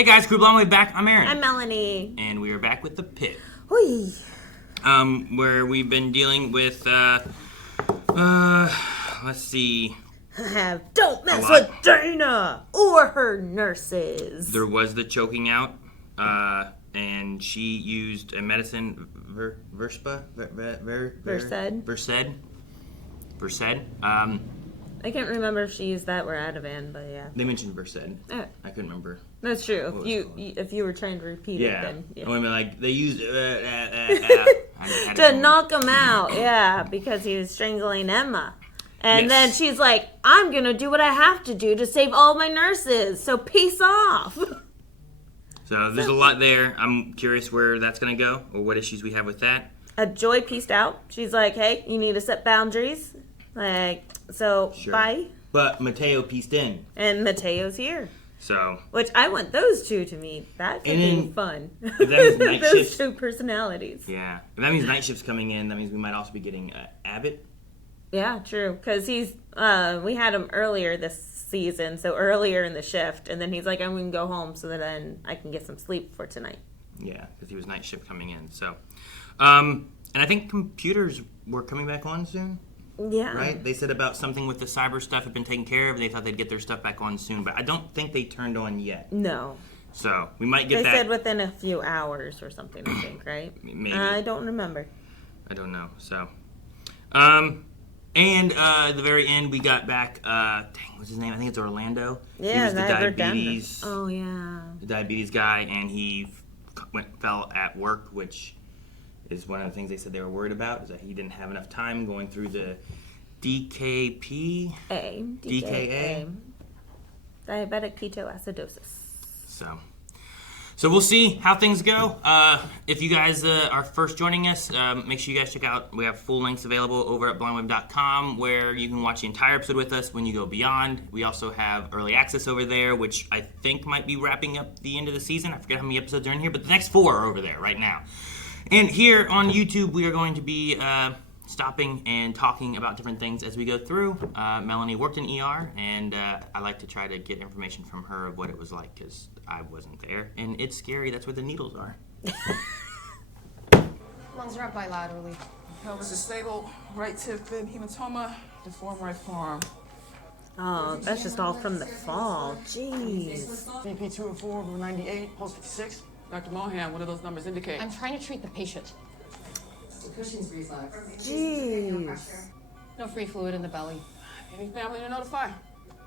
Hey guys, Crew Long Way back. I'm Aaron. I'm Melanie. And we are back with the Pitt. Whee. Where we've been dealing with, let's see. Don't mess with Dana or her nurses. There was the choking out, and she used a medicine, Versed. I can't remember if she used that or Ativan, but yeah. They mentioned Versed. I couldn't remember. That's true. If you were trying to repeat it, then yeah. I mean, like they used to knock him out, yeah, because he was strangling Emma. And then she's like, I'm going to do what I have to do to save all my nurses, so peace off. So there's a lot there. I'm curious where that's going to go, or what issues we have with that. Joy pieced out. She's like, hey, you need to set boundaries. Like, so, sure. Bye. But Mateo pieced in. And Mateo's here. So. Which I want those two to meet. That could be fun. If that means night those shifts, two personalities. Yeah. If that means night shifts coming in, that means we might also be getting Abbott. Yeah, true. Because we had him earlier this season, so earlier in the shift, and then he's like, I'm going to go home so that then I can get some sleep for tonight. Yeah, because he was night shift coming in. So, and I think computers were coming back on soon. Yeah. Right? They said about something with the cyber stuff had been taken care of. They thought they'd get their stuff back on soon, but I don't think they turned on yet. No. So, we might get that. They said within a few hours or something, I think, right? Maybe. I don't remember. I don't know. So, and at the very end, we got back, what's his name? I think it's Orlando. Yeah, he was the diabetes. Oh, yeah. The diabetes guy, and he fell at work, which is one of the things they said they were worried about, is that he didn't have enough time going through the DKA. Diabetic ketoacidosis. So we'll see how things go. If you guys are first joining us, make sure you guys check out, we have full links available over at blindweb.com where you can watch the entire episode with us when you go beyond. We also have early access over there, which I think might be wrapping up the end of the season. I forget how many episodes are in here, but the next 4 are over there right now. And here on YouTube, we are going to be stopping and talking about different things as we go through. Melanie worked in ER, and I like to try to get information from her of what it was like, because I wasn't there. And it's scary. That's where the needles are. Lungs are up bilaterally. Pelvis is stable. Right tip fib hematoma. Deformed right forearm. Oh, that's just all from the fall. Jeez. BP 204 over 98. Pulse 56. Dr. Mohan, what do those numbers indicate? I'm trying to treat the patient. Cushing's reflex. Jeez. No free fluid in the belly. Any family to notify?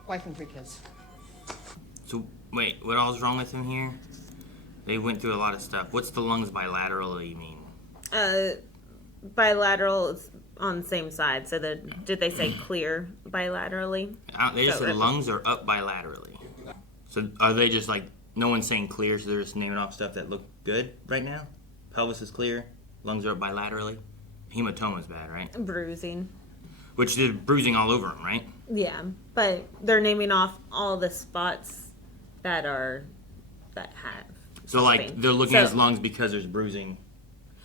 Wife and 3 kids. So, wait, what all's wrong with him here? They went through a lot of stuff. What's the lungs bilaterally mean? Bilateral is on the same side. So did they say clear bilaterally? They just said lungs are up bilaterally. So are they just like, no one's saying clear, so they're just naming off stuff that look good right now? Pelvis is clear, lungs are up bilaterally. Hematoma's bad, right? Bruising. Which did bruising all over him, right? Yeah, but they're naming off all the spots that have. So like they're looking at his lungs because there's bruising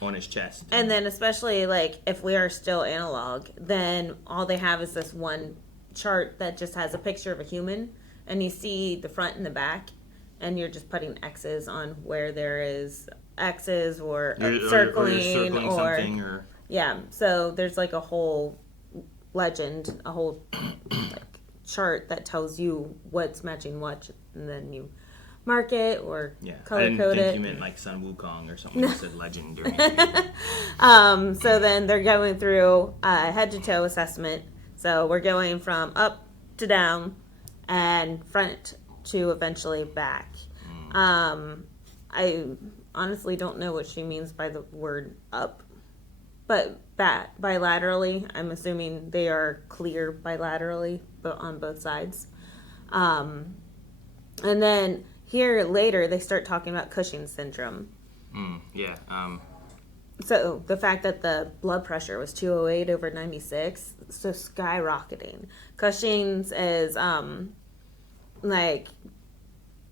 on his chest. And then especially like if we are still analog, then all they have is this one chart that just has a picture of a human, and you see the front and the back, and you're just putting X's on where there is X's or circling or something or yeah. So there's like a whole legend, a whole like chart that tells you what's matching what, and then you mark it or color code it. I didn't think you meant like Sun Wukong or something that said legend or anything. So then they're going through a head to toe assessment. So we're going from up to down and front to eventually back. I honestly don't know what she means by the word up, but bilaterally, I'm assuming they are clear bilaterally, but on both sides. And then here later, they start talking about Cushing's syndrome. So the fact that the blood pressure was 208 over 96, so skyrocketing. Cushing's is like,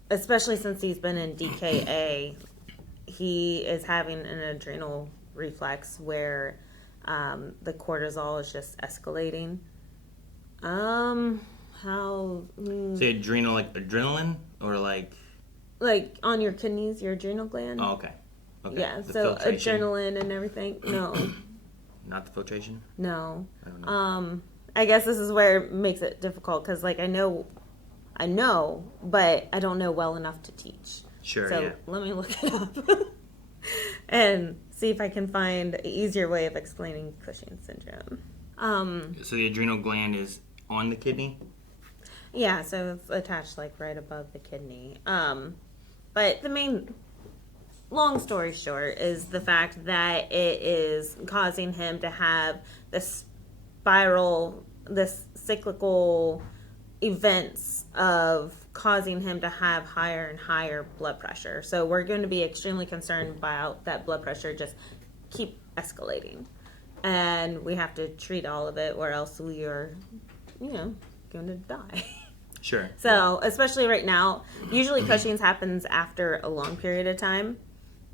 especially since he's been in DKA, he is having an adrenal reflex where the cortisol is just escalating. Say adrenal, like adrenaline, or like Like on your kidneys, your adrenal gland. Oh, okay. Okay. Yeah, The so filtration. adrenaline and everything. No, Not the filtration? no. I don't know. I guess this is where it makes it difficult because, like, I know, but I don't know well enough to teach. Sure, So yeah. let me look it up and see if I can find an easier way of explaining Cushing's syndrome. So the adrenal gland is on the kidney? Yeah, so it's attached like right above the kidney. But the main, long story short, is the fact that it is causing him to have this cyclical events of causing him to have higher and higher blood pressure. So we're going to be extremely concerned about that blood pressure just keep escalating. And we have to treat all of it or else we are, going to die. Sure. So, especially right now, usually Cushing's happens after a long period of time,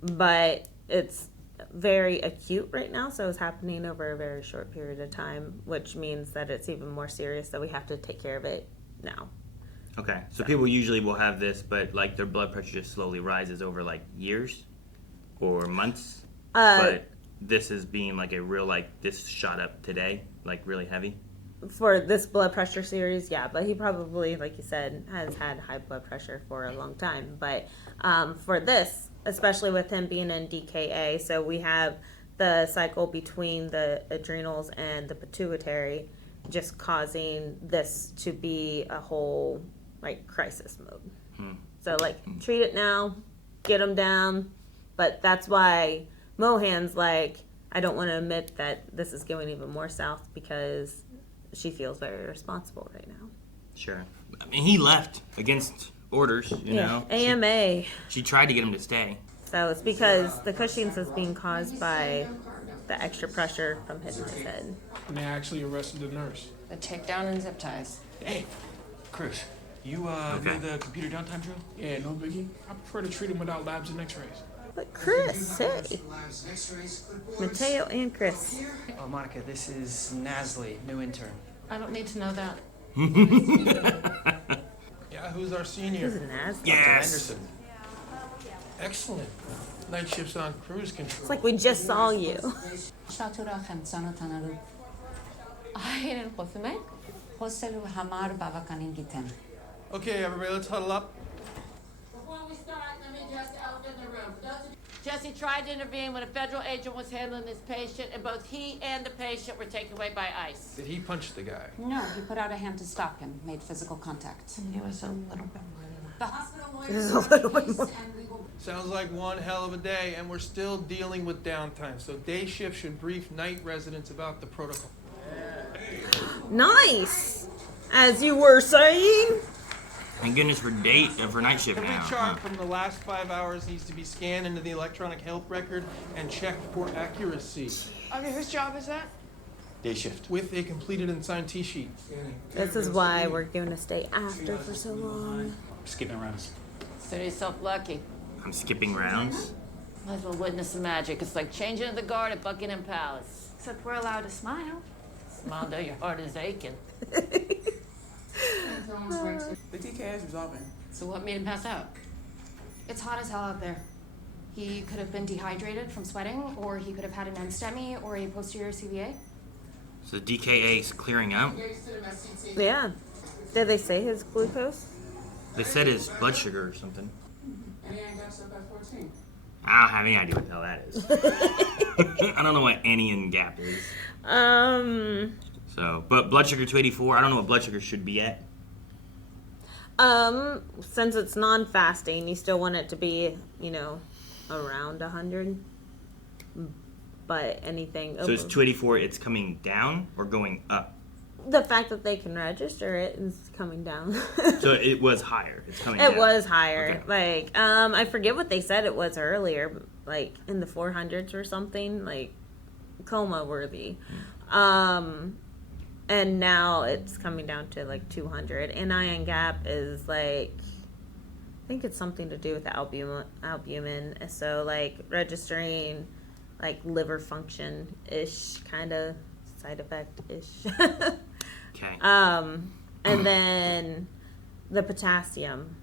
but it's very acute right now, so it's happening over a very short period of time, which means that it's even more serious, so we have to take care of it now. Okay. So people usually will have this, but like their blood pressure just slowly rises over like years or months. But this is being like a real, like this shot up today, like really heavy. For this blood pressure series, yeah, but he probably, like you said, has had high blood pressure for a long time. But for this, especially with him being in DKA, so we have the cycle between the adrenals and the pituitary just causing this to be a whole, like, crisis mode. So, like, treat it now, get him down, but that's why Mohan's like, I don't want to admit that this is going even more south because she feels very responsible right now. Sure. I mean, he left against orders, you know. AMA. She tried to get him to stay. So it's because the Cushing's is being caused by the extra pressure from hitting his head. And they actually arrested the nurse. The takedown and zip ties. Hey, Chris, you know the computer downtime drill? Yeah, no biggie. I prefer to treat him without labs and x-rays. But Chris, hey. Mateo and Chris. Oh, Monica, this is Nasley, new intern. I don't need to know that. Yeah, who's our senior? Who's nasty? Yes. Anderson. Excellent. Night shift's on cruise control. It's like we just saw you. شاتورا خمسان تنارو آهرن قفمه حسل و همار باباکانین گیتن. Okay, everybody, let's huddle up. Before we start, let me just open the room. For those of Jesse tried to intervene when a federal agent was handling this patient, and both he and the patient were taken away by ICE. Did he punch the guy? No, he put out a hand to stop him, made physical contact. It was a little bit more than that. The hospital This is lawyers a little bit more. and we will Sounds like one hell of a day, and we're still dealing with downtime. So day shift should brief night residents about the protocol. Nice. As you were saying. Thank goodness for night shift Every now. chart from the last 5 hours needs to be scanned into the electronic health record and checked for accuracy Okay, whose job is that? Day shift. with a completed and signed T-sheet. This is why we're going to stay after for so long. Skipping rounds. Consider yourself lucky. I'm skipping rounds. Might as well witness some magic. It's like changing of the guard at Buckingham Palace. Except we're allowed to smile. Smile though your heart is aching. The DKA is resolving. So what made him pass out? It's hot as hell out there. He could have been dehydrated from sweating, or he could have had an NSTEMI or a posterior CVA. So the DKA is clearing out. Yeah. Did they say his glucose? They said his blood sugar or something. Any gas up at 14. I don't have any idea what the hell that is. I don't know what any and gap is. So, but blood sugar 284. I don't know what blood sugar should be at. Since it's non-fasting, you still want it to be, around 100. But anything over... So it's 284. It's coming down or going up. The fact that they can register it is coming down. So it was higher. It's coming down. It was higher. Okay. I forget what they said it was earlier, like in the 400s or something, like coma worthy. And now it's coming down to like 200. And iron gap is like, I think it's something to do with the albumin. So like registering like liver function-ish kind of side effect-ish. Okay. And then the potassium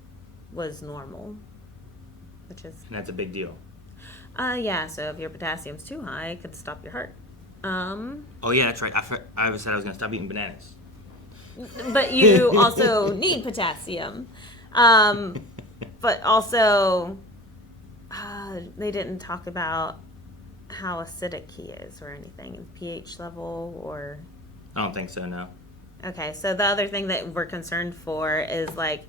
was normal. which is And that's a big deal. yeah. So if your potassium's too high, it could stop your heart. Oh yeah, that's right. I said I was gonna stop eating bananas. But you also need potassium. But also, they didn't talk about how acidic he is or anything, pH level or. I don't think so. No. Okay, so the other thing that we're concerned for is like,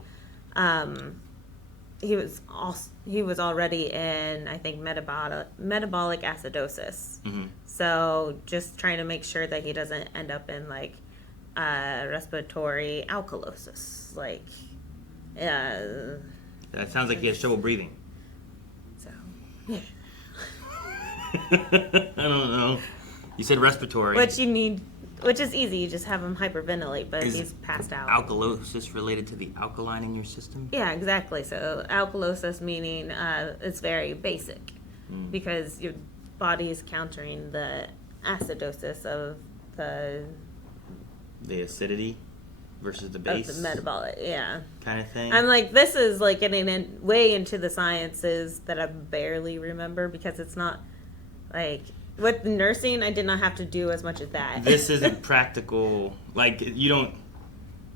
he was already in, I think, metabolic acidosis. Mm-hmm. So just trying to make sure that he doesn't end up in like respiratory alkalosis, like. That sounds like he has trouble breathing. So yeah. I don't know. You said respiratory. Which is easy. You just have him hyperventilate, but Is he's passed out. Alkalosis related to the alkaline in your system? Yeah, exactly. So alkalosis meaning it's very basic because your body is countering the acidosis of the acidity versus the base. of the metabolic. Yeah, kind of thing. I'm like, this is like getting way into the sciences that I barely remember because it's not like. With nursing, I did not have to do as much as that. This isn't practical. Like, you don't.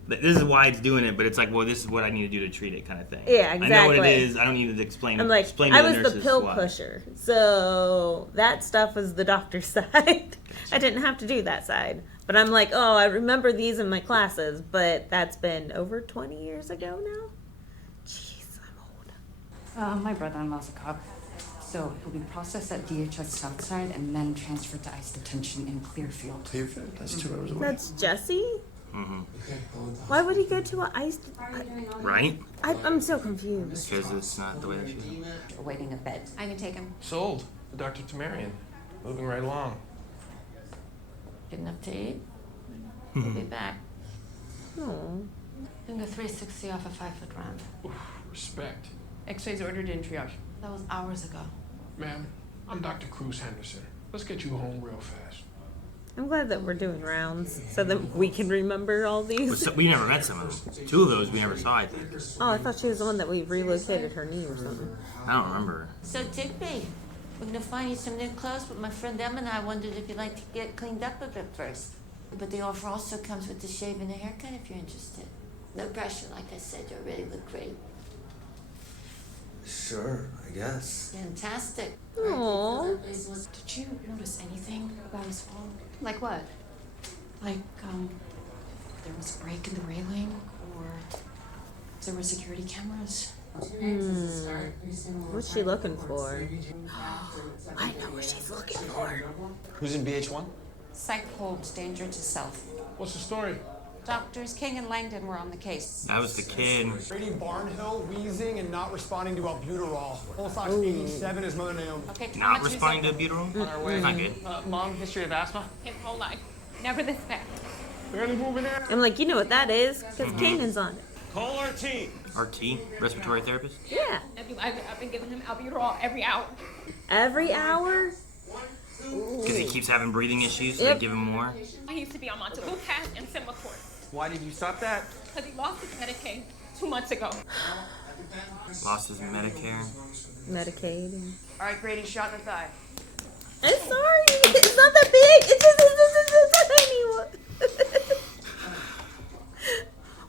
This is why it's doing it, but it's like, well, this is what I need to do to treat it, kind of thing. Yeah, exactly. I know what it is. I don't need to explain. I'm like, explain to I the was nurses the pill why. pusher, so that stuff was the doctor's side. I didn't have to do that side, but I'm like, oh, I remember these in my classes, but that's been over 20 years ago now. Jeez, I'm old. My brother-in-law's a cop. So he'll be processed at DHS Southside and then transferred to ICE detention in Clearfield. Clearfield? That's 2 hours away. That's Jesse? Mm-hmm. Why would he go to an ICE? Right? I'm so confused. Because it's not the way they should. Awaiting a bed. I can take him. Sold. Dr. Tamarian. Moving right along. Get enough to eat? We'll be back. Oh. Doing a 360 off a 5-foot round. Oof, respect. X-rays ordered in triage. That was hours ago. Ma'am, I'm Dr. Cruz Henderson. Let's get you home real fast. I'm glad that we're doing rounds so that we can remember all these. We never met some of them. 2 of those we never saw, I think. Oh, I thought she was the one that we relocated her knee or something. I don't remember. So, Digby, we're gonna find you some new clothes, but my friend Em and I wondered if you'd like to get cleaned up a bit first. But the offer also comes with the shave and a haircut if you're interested. No pressure, like I said, you already look great. Sure, I guess. Fantastic. Aww. Did you notice anything about his phone? Like what? Like, there was a break in the railing, or there were security cameras? What's she looking for? I know what she's looking for. Who's in BH1? Psych holds danger to self. What's the story? Doctors King and Langdon were on the case. That was the kid. Brady Barnhill wheezing and not responding to albuterol. Pulse ox 87 is mononeum. Okay, Not responding to albuterol? On our way. Not good. Mom, history of asthma? His whole life. Never this fast. Barely moving in. I'm like, you know what that is? Because Kanan's on it. Call RT. RT? Respiratory therapist? Yeah. I've been giving him albuterol every hour. Every hour? Because he keeps having breathing issues, so Yep. they give him more. I used to be on Montelukast and Simacort Why did you stop that? because he lost his Medicaid 2 months ago. Lost his Medicare. Medicaid. All right, Grady, shot in the thigh. I'm sorry. It's not that big. It's just a tiny one.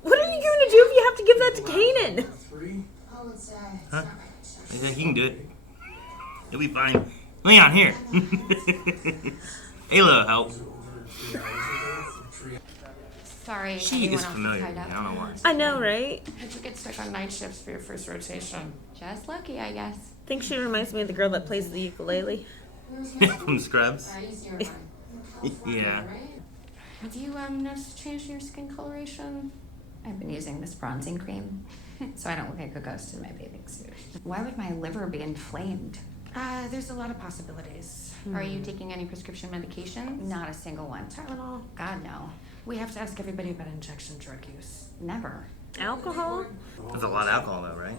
What are you going to do if you have to give that to Kanan? Huh? He can do it. He'll be fine. Leon, here. Ayla, help. Sorry, She everyone is else familiar. tied I up. don't know why. I know, right? How'd you get stuck on night shifts for your first rotation? Just lucky, I guess. I think she reminds me of the girl that plays the ukulele. From Scrubs? Yeah. Have you noticed a change in your skin coloration? I've been using this bronzing cream, so I don't look like a ghost in my bathing suit. Why would my liver be inflamed? There's a lot of possibilities. Are you taking any prescription medication? Not a single one. Tylenol? God, no. We have to ask everybody about injection drug use. Never. Alcohol? There's a lot of alcohol, though, right?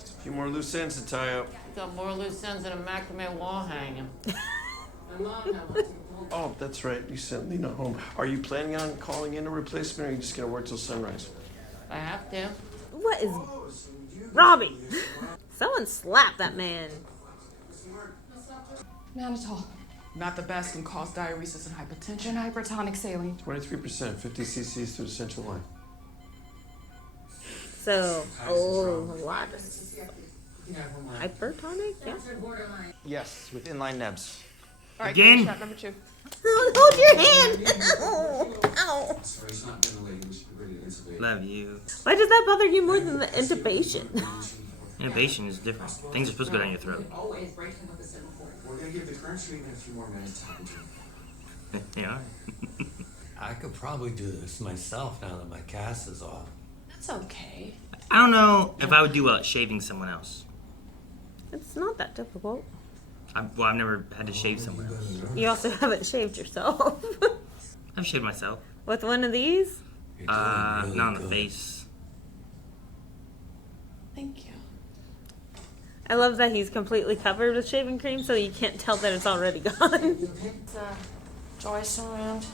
A few more loose ends to tie up. Got more loose ends than a macrame wall hanging. Oh, that's right. You sent Lena home. Are you planning on calling in a replacement, or are you just gonna work till sunrise? I have to. What is... Robby! Someone slap that man. Mannitol. Not the best, can cause diuresis and hypertension. Hypertonic saline. 23%, 50 cc's through the central line. So, a lot of hypertonic? Yeah. Yes, with inline nebs. All right, Again? shot number 2. Hold your hand! Ow. Love you. Why does that bother you more than the intubation? Intubation is different. Things are supposed to go down your throat. We're gonna give the current treatment a few more minutes to happen to. Yeah. I could probably do this myself now that my cast is off. That's okay. I don't know if I would do well at shaving someone else. It's not that difficult. I've never had to shave someone else. You also haven't shaved yourself. I've shaved myself. With one of these? Not on the face. Thank you. I love that he's completely covered with shaving cream so you can't tell that it's already gone. Joyce around.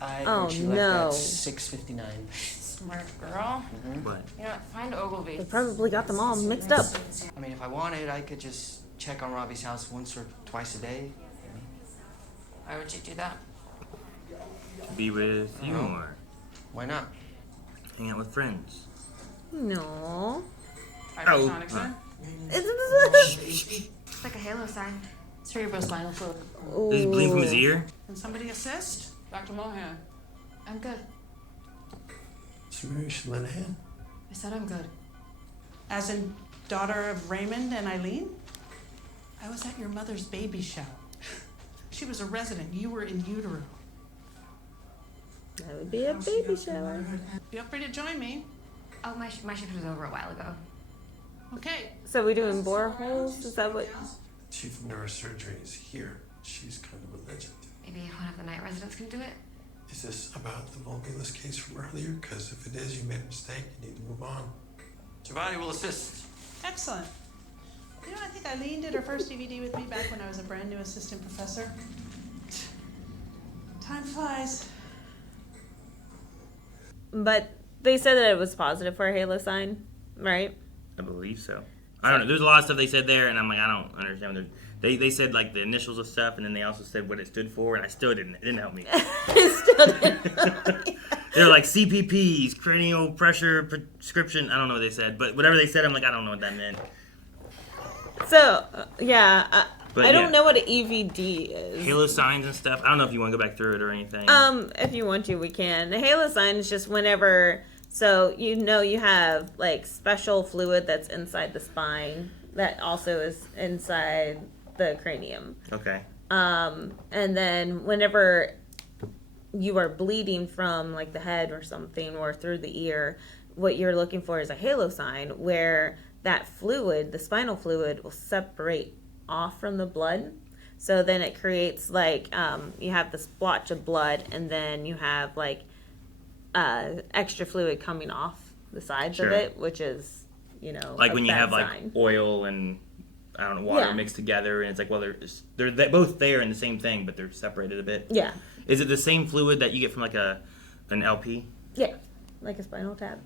I Oh, heard she no. left at 6:59. Smart girl. What? You know, find Ogilvy. They probably got them all mixed up. I mean, if I wanted, I could just check on Robbie's house once or twice a day. Why would you do that? Be with you No. more. Why not? Hang out with friends. No. Hypertonic sign? It's like a halo sign. Cerebrospinal fluid. Does he bleed from his ear? Can somebody assist? Dr. Mohan. I'm good. Did you marry Shanahan? I said I'm good. As in daughter of Raymond and Eileen? I was at your mother's baby shower. She was a resident. You were in utero. That would be a baby shower. Feel free to join me. Oh, my shift was over a while ago. Okay. So we doing boreholes? Is that what? Chief of neurosurgery is here. She's kind of a legend. Maybe one of the night residents can do it. Is this about the Volculus case from earlier? Because if it is, you made a mistake. You need to move on. Javadi will assist. Excellent. You know, I think Eileen did her first DVD with me back when I was a brand new assistant professor. Time flies. But they said that it was positive for a halo sign, right? I believe so. I don't know. There's a lot of stuff they said there, and I'm like, I don't understand. They said like the initials of stuff, and then they also said what it stood for, and I still didn't. It didn't help me. It still didn't help me. They're like CPPs, cranial pressure prescription. I don't know what they said, but whatever they said, I'm like, I don't know what that meant. So, yeah, But I don't yeah. know what an EVD is. Halo signs and stuff. I don't know if you want to go back through it or anything. If you want to, we can. The halo sign is just whenever, so you know you have like special fluid that's inside the spine that also is inside the cranium. Okay. And then whenever you are bleeding from like the head or something or through the ear, what you're looking for is a halo sign where that fluid, the spinal fluid, will separate off from the blood. So then it creates like, you have this splotch of blood and then you have like extra fluid coming off the sides Sure. of it, which is, you know, Like a when you bad have like sign. oil and I don't know, water Yeah. mixed together, and it's like, well, they're both there in the same thing, but they're separated a bit. Yeah. Is it the same fluid that you get from like an LP? Yeah, like a spinal tap.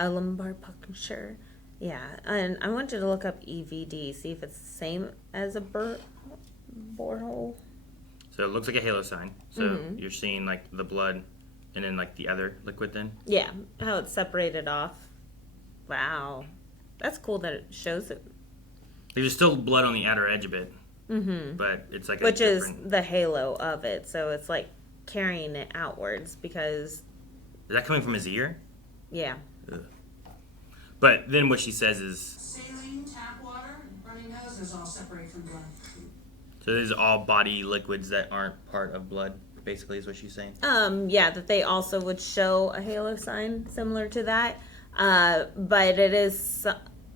A lumbar puncture. Yeah, and I wanted to look up EVD, see if it's the same as a borehole. So it looks like a halo sign. So Mhm. you're seeing like the blood and then like the other liquid then? Yeah, how it's separated off. Wow. That's cool that it shows it. There's still blood on the outer edge of it. Mm-hmm. But it's like Which a is different... the halo of it, so it's like carrying it outwards because... Is that coming from his ear? Yeah. Ugh. But then what she says is... Saline, tap water, and runny noses all separate from blood. So these are all body liquids that aren't part of blood, basically, is what she's saying. Yeah, that they also would show a halo sign similar to that. But it is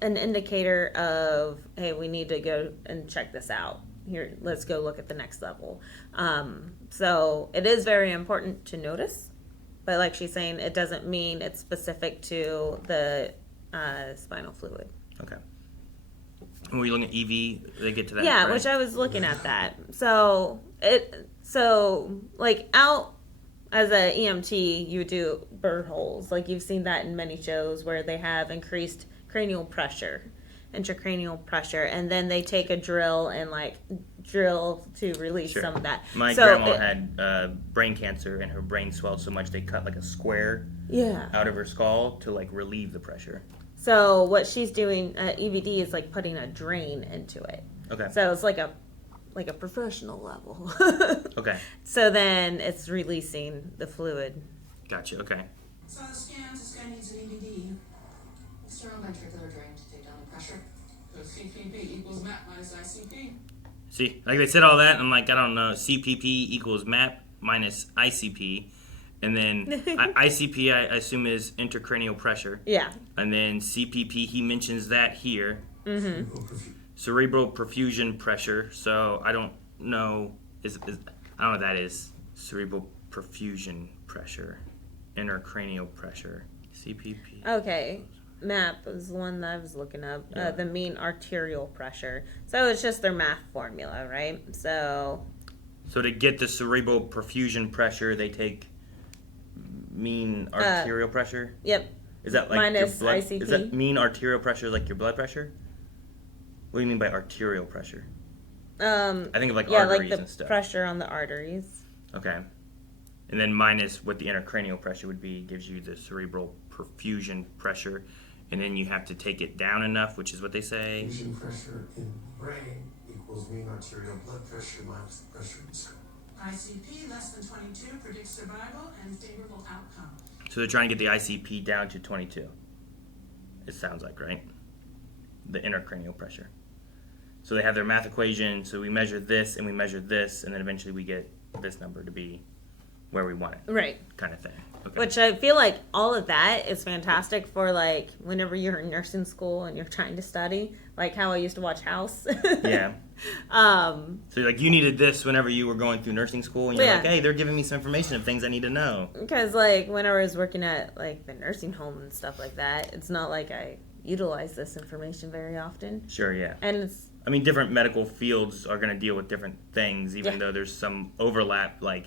an indicator of, hey, we need to go and check this out. Here, let's go look at the next level. So it is very important to notice. But like she's saying, it doesn't mean it's specific to the spinal fluid. Okay. And were you looking at EV? They get to that. Yeah, right? which I was looking at that. So like out as a EMT, you do burr holes. Like you've seen that in many shows where they have increased cranial pressure, intracranial pressure, and then they take a drill and like drill to release some of that. My grandma had brain cancer, and her brain swelled so much they cut like a square out of her skull to like relieve the pressure. So what she's doing, EVD, is like putting a drain into it. Okay. So it's like a professional level. Okay. So then it's releasing the fluid. Gotcha. Okay. So the scans, this guy needs an EVD. External ventricular drain to take down the pressure. So CPP equals MAP minus ICP. See, like I said all that, I'm like, I don't know, CPP equals MAP minus ICP. And then ICP, I assume, is intracranial pressure. Yeah. And then CPP, he mentions that here. Mm-hmm. Cerebral perfusion pressure. So I don't know. I don't know what that is. Cerebral perfusion pressure. Intracranial pressure. CPP. Okay. MAP is the one that I was looking up. The mean arterial pressure. So it's just their math formula, right? So to get the cerebral perfusion pressure, they take mean arterial pressure? Yep. Is that like minus your blood, ICP? Is that mean arterial pressure like your blood pressure? What do you mean by arterial pressure? I think of like arteries like and stuff. Pressure on the arteries. Okay. And then minus what the intracranial pressure would be gives you the cerebral perfusion pressure, and then you have to take it down enough, which is what they say. Perfusion pressure in brain equals mean arterial blood pressure minus the pressure in the skull. ICP less than 22 predicts survival and favorable outcome. So they're trying to get the ICP down to 22. It sounds like, right? The intracranial pressure. So they have their math equation, so we measure this and we measure this, and then eventually we get this number to be where we want it. Right. Kind of thing. Okay. Which I feel like all of that is fantastic for like whenever you're in nursing school and you're trying to study, like how I used to watch House. Yeah. So like you needed this whenever you were going through nursing school, and you're like, hey, they're giving me some information of things I need to know. Because like whenever I was working at like the nursing home and stuff like that, it's not like I utilize this information very often. Sure, yeah. And it's, I mean, different medical fields are going to deal with different things, even though there's some overlap. Like,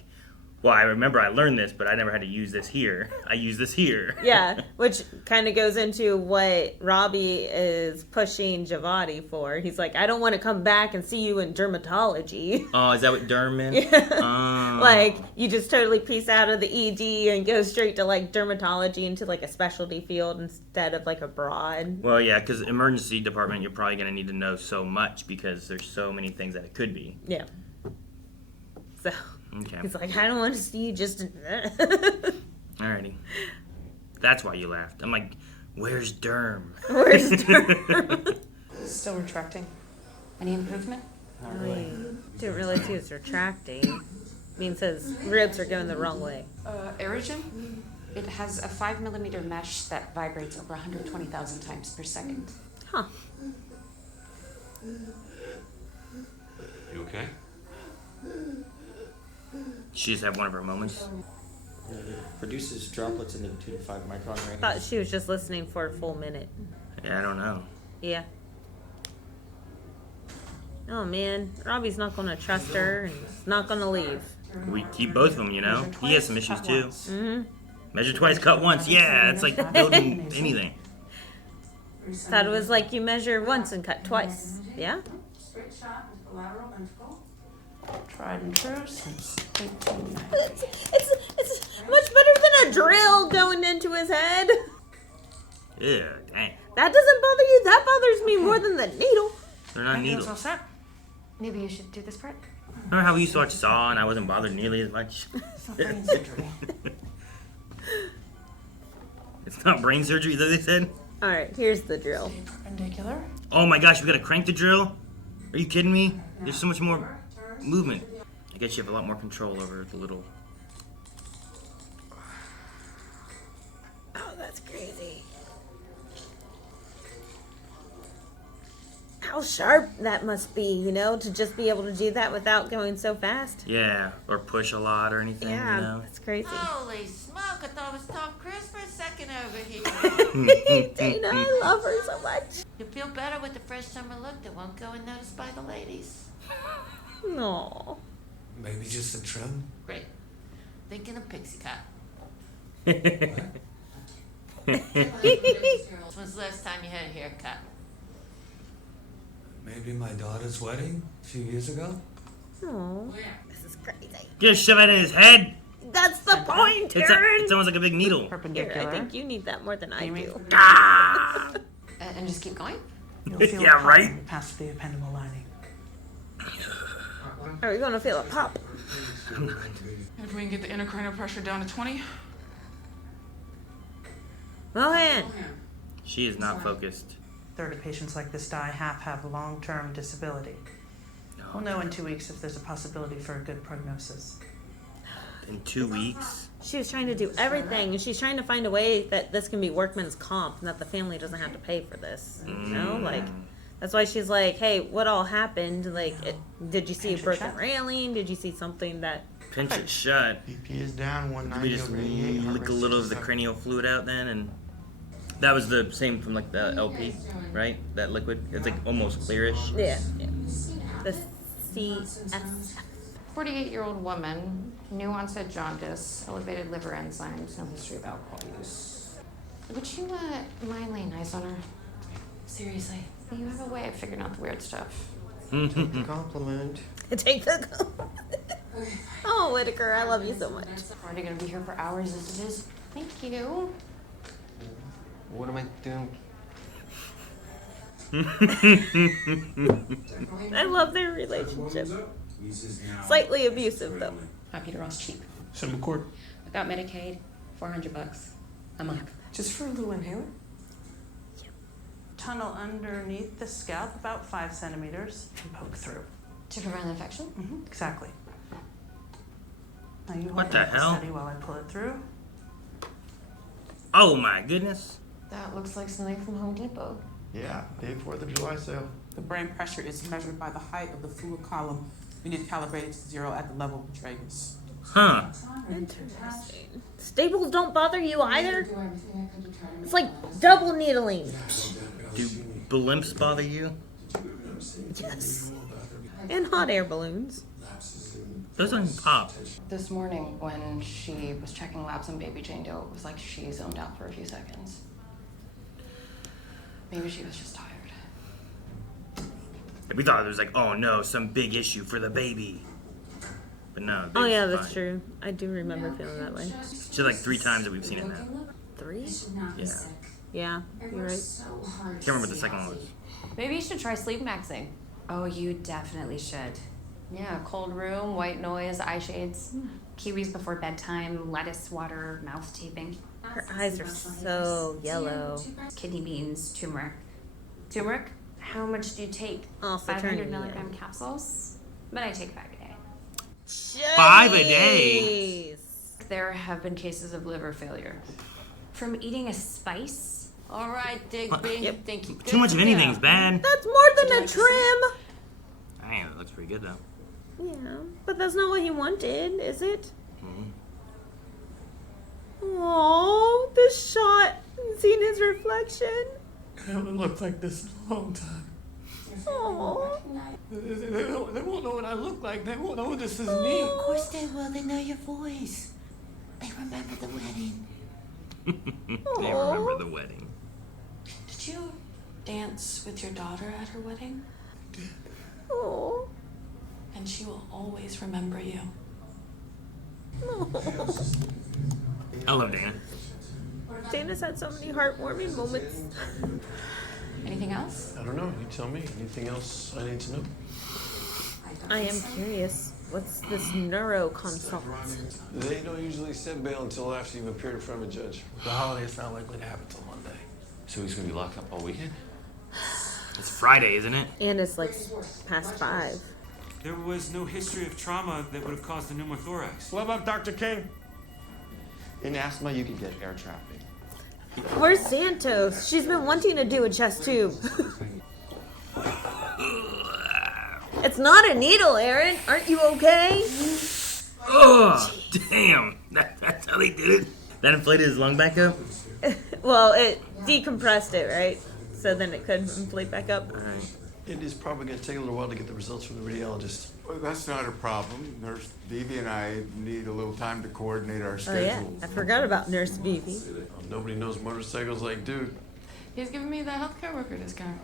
well, I remember I learned this, but I never had to use this here. I use this here. Yeah, which kind of goes into what Robby is pushing Javadi for. He's like, I don't want to come back and see you in dermatology. Oh, is that what derm meant? Yeah. Like, you just totally piece out of the ED and go straight to, like, dermatology into, like, a specialty field instead of, like, a broad. Well, yeah, because emergency department, you're probably going to need to know so much because there's so many things that it could be. Yeah. So... Okay. He's like, I don't want to see you just... Alrighty. That's why you laughed. I'm like, where's derm? Where's derm? Still retracting. Any improvement? Not really. Didn't realize he was retracting. Means his ribs are going the wrong way. Aerogen? It has a 5mm mesh that vibrates over 120,000 times per second. Huh. You okay? She just had one of her moments. It produces droplets in the 2 to 5 micron range. Thought she was just listening for a full minute. Yeah, I don't know. Yeah. Oh man, Robby's not going to trust her and he's not going to leave. We keep both of them, you know? He has some issues too. Mm-hmm. Measure twice, cut once. Yeah, it's like building anything. Thought it was like you measure once and cut twice. Yeah? Straight shot into the lateral ventricle. Tried and true since 1890. It's much better than a drill going into his head. Yeah, dang. That doesn't bother you. That bothers me more than the needle. They're not needles. All set? Maybe you should do this part. Remember how we used to watch Saw and I wasn't bothered nearly as much? It's not brain surgery, is that what they said? Alright, here's the drill. Perpendicular. Oh my gosh, we gotta crank the drill? Are you kidding me? There's so much more movement. I guess you have a lot more control over the little... Oh, that's crazy. How sharp that must be, you know, to just be able to do that without going so fast. Yeah, or push a lot or anything, Yeah, you know? that's crazy. Holy smoke, I thought it was Tom Cruise for a second over here. Dana, I love her so much. You'll feel better with the fresh summer look that won't go unnoticed by the ladies. No. Maybe just a trim? Great. Thinking of Pixie Cut. When's the last time you had a haircut? Maybe my daughter's wedding a few years ago. Oh, this is crazy. Just shove it in his head. That's the point, It's, Aaron. it's almost like a big needle. Here, I think you need that more than I do. And just keep going? You'll feel Yeah, a pop right? Past the ependymal lining. Are we gonna feel a pop? If we can get the intracranial pressure down to 20. Mohan. She is not focused. Third of patients like this die have long-term disability. We'll know in 2 weeks if there's a possibility for a good prognosis. In 2 weeks? She was trying to do everything, and she's trying to find a way that this can be workman's comp, and that the family doesn't have to pay for this. You know, like that's why she's like, "Hey, what all happened? Like, did you see a broken railing? Did you see something that?" Pinch it shut. BP is down Did 190 we just over 88. heart lick a rate little of the 67. cranial fluid out then? And that was the same from like the LP, right? That liquid? It's like almost clearish. Yeah. The CSF. 48-year-old woman, new onset jaundice, elevated liver enzymes, no history of alcohol use. Would you mind laying eyes on her? Seriously. You have a way of figuring out the weird stuff. Take the compliment. Take the. Oh, Whitaker, I love you so much. We're already gonna be here for hours as it is. Thank you. What am I doing? I love their relationship. Slightly abusive though. Peter Ross cheap. Simple court. Without Medicaid, $400 a month. Just for a little inhaler? Tunnel underneath the scalp, about 5 centimeters, and poke through. To prevent infection? Mm-hmm, exactly. Now you What hold the it hell? steady while I pull it through. Oh my goodness. That looks like something from Home Depot. Yeah, big 4th of July sale. The brain pressure is measured by the height of the fluid column. We need to calibrate it to 0 at the level of tragus. Huh. Interesting. Staples don't bother you either? It's like double needling. Do blimps bother you? Yes. And hot air balloons. Those don't pop. This morning, when she was checking labs on baby Jane Doe, it was like she zoned out for a few seconds. Maybe she was just tired. We thought it was like, oh no, some big issue for the baby. But no. Oh yeah, baby's that's fine. true. I do remember feeling that way. It's just like 3 times that we've seen it now. 3? Yeah. Yeah, you're right. Can't remember what the second one was. Maybe you should try sleep maxing. Oh, you definitely should. Yeah, cold room, white noise, eye shades. Kiwis before bedtime, lettuce, water, mouth taping. Her eyes are so yellow. Kidney beans, turmeric. Turmeric? How much do you take? Oh, 500 milligram capsules? But I take 5 a day. 5 a day? There have been cases of liver failure. From eating a spice? All right, Digby. Yep. Think you Too much of anything's bad. That's more than a trim. Dang, that looks pretty good though. Yeah, but that's not what he wanted, is it? Mm-hmm. Oh, the shot. Seeing his reflection. I haven't looked like this in a long time. Oh. They won't know what I look like. They won't know this is me. Of course they will. They know your voice. They remember the wedding. They remember the wedding. Did you dance with your daughter at her wedding? Oh. And she will always remember you. I love Dana. Dana's had so many heartwarming moments. Anything else? I don't know. You tell me. Anything else I need to know? I am curious. What's this neuro consult? They don't usually set bail until after you've appeared in front of a judge. The holiday's not likely to happen till Monday. So he's gonna be locked up all weekend? It's Friday, isn't it? And it's like past 5. There was no history of trauma that would have caused a pneumothorax. What about Dr. King? In asthma, you can get air trapping. Where's Santos? She's been wanting to do a chest tube. It's not a needle, Aaron. Aren't you okay? Oh, damn. That's how they did it? That inflated his lung back up? Well, it decompressed it, right? So then it could inflate back up. Alright. It is probably going to take a little while to get the results from the radiologist. Well, that's not a problem. Nurse Vivi and I need a little time to coordinate our Oh schedules. yeah, I forgot about Nurse Vivi. Nobody knows motorcycles like Duke. He's giving me the healthcare worker discount.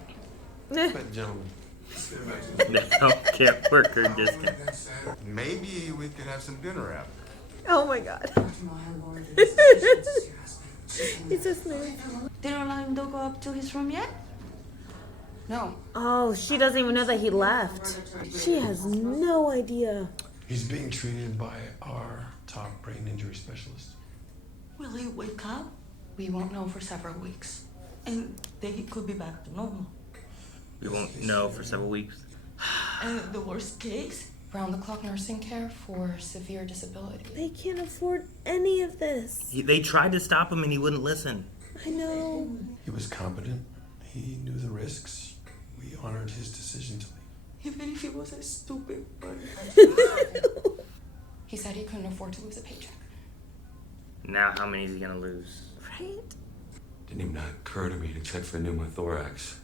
But gentlemen. The healthcare worker discount. Maybe we could have some dinner out. Oh my god. He's so smooth. Didn't Orlando go up to his room yet? No. Oh, she doesn't even know that he left. She has no idea. He's being treated by our top brain injury specialist. Will he wake up? We won't know for several weeks. And then he could be back to normal. We won't know for several weeks. And the worst case? Round-the-clock nursing care for severe disability. They can't afford any of this. They tried to stop him and he wouldn't listen. I know. He was competent. He knew the risks. We honored his decision to leave. Even if he was a stupid but He said he couldn't afford to lose a paycheck. Now how many is he gonna lose? Right? Didn't even occur to me to check for pneumothorax.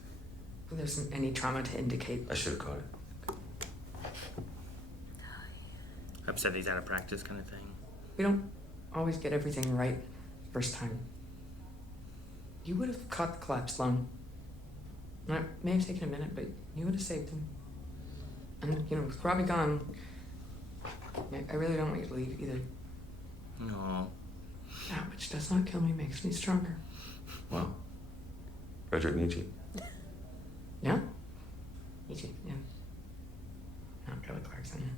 There isn't any trauma to indicate. I should have caught it. Upset he's out of practice kind of thing. We don't always get everything right first time. You would have caught the collapse lung. It may have taken a minute, but you would have saved him. And, you know, with Robby gone, I really don't want you to leave either. No. That which does not kill me makes me stronger. Wow. Frederick Nietzsche. Yeah? Nietzsche, yeah. Not Kelly Clarkson.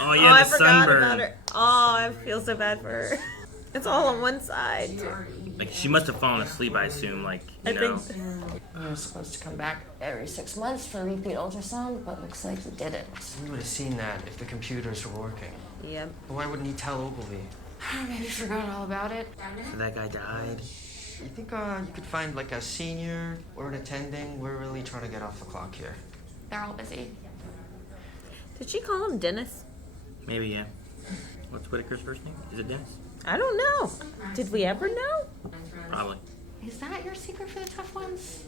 Oh yeah, I the forgot sunburn. about her. Oh, I feel so bad for her. It's all on one side. Like she must have fallen asleep, I assume. Like you I know. think so. You're supposed to come back every 6 months for a repeat ultrasound, but looks like you didn't. We would have seen that if the computers were working. Yep. But why wouldn't he tell Ogilvy? Maybe forgot all about it. So that guy died. You think you could find like a senior or an attending? We're really trying to get off the clock here. They're all busy. Did she call him Dennis? Maybe yeah. What's Whitaker's first name? Is it Dennis? I don't know. Did we ever know? Probably. Is that your secret for the tough ones?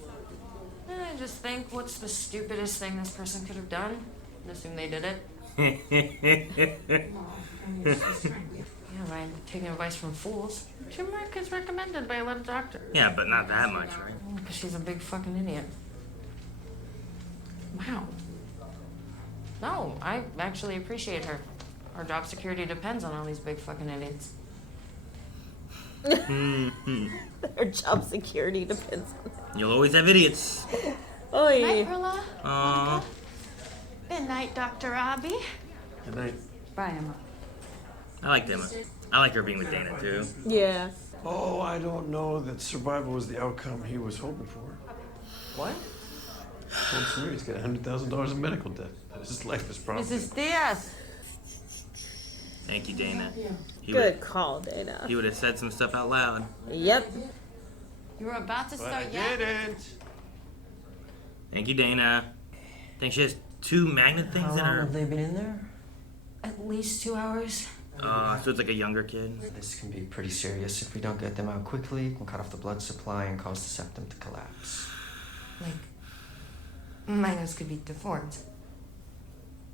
I just think, what's the stupidest thing this person could have done? And assume they did it. Yeah, by taking advice from fools. Turmeric is recommended by a lot of doctors. Yeah, but not that much, right? Because she's a big fucking idiot. Wow. No, I actually appreciate her. Our job security depends on all these big fucking idiots. Her job security depends on that. You'll always have idiots. Oh Good night, yeah. Perla. Aww. Good night, Dr. Robby. Good night. Bye, Emma. I like Emma. I like her being with Dana too. Yeah. Oh, I don't know that survival was the outcome he was hoping for. What? Told Samir he's got $100,000 in medical debt. His life is probably. Mrs. Diaz. Thank you, Dana. Good call, Dana. He would have said some stuff out loud. Yep. You were about to But start I yet? didn't. Thank you, Dana. Think she has 2 magnet things How in long her. have they been in there? At least 2 hours. So it's like a younger kid. This can be pretty serious. If we don't get them out quickly, it can cut off the blood supply and cause the septum to collapse. Like, magnets could be deformed.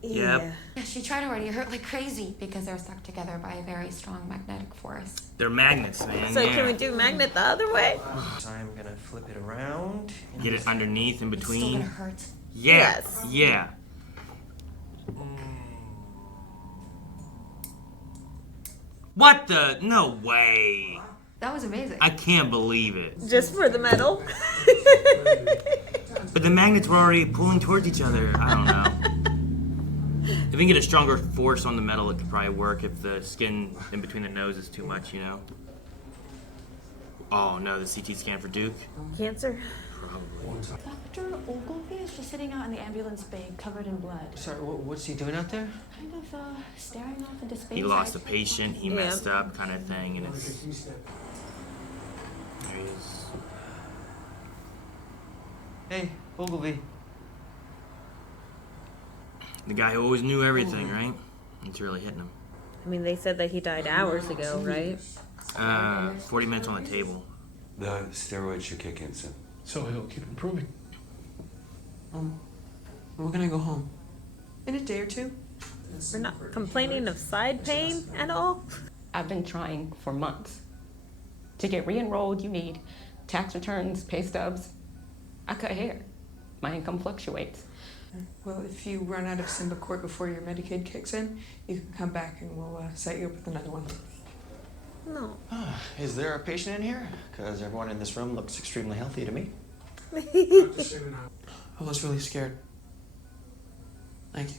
Yep. Yeah, she tried already. It hurt like crazy because they're stuck together by a very strong magnetic force. They're magnets, man. So yeah. can we do magnet the other way? So I'm gonna flip it around. Get it underneath, in It's still between. gonna hurt. Yeah. Yes. Yeah. What the? No way. That was amazing. I can't believe it. Just for the metal? But the magnets were already pulling towards each other. I don't know. If we can get a stronger force on the metal, it could probably work if the skin in between the nose is too much, you know? Oh no, the CT scan for Duke? Cancer? Probably. Dr. Ogilvy is just sitting out in the ambulance bay covered in blood. Sorry, what's he doing out there? Kind of staring off into space. He lost a patient, he messed up kind of thing, and it's... There he is. Hey, Ogilvy. The guy who always knew everything, right? It's really hitting him. I mean, they said that he died hours ago, right? 40 minutes on the table. The steroids should kick in soon. So he'll keep improving. We're gonna go home. In a day or two. We're not complaining of side pain at all. I've been trying for months. To get re-enrolled, you need tax returns, pay stubs. I cut hair. My income fluctuates. Well, if you run out of Symbicort before your Medicaid kicks in, you can come back and we'll set you up with another one. No. Is there a patient in here? Because everyone in this room looks extremely healthy to me. I was really scared. Thank you.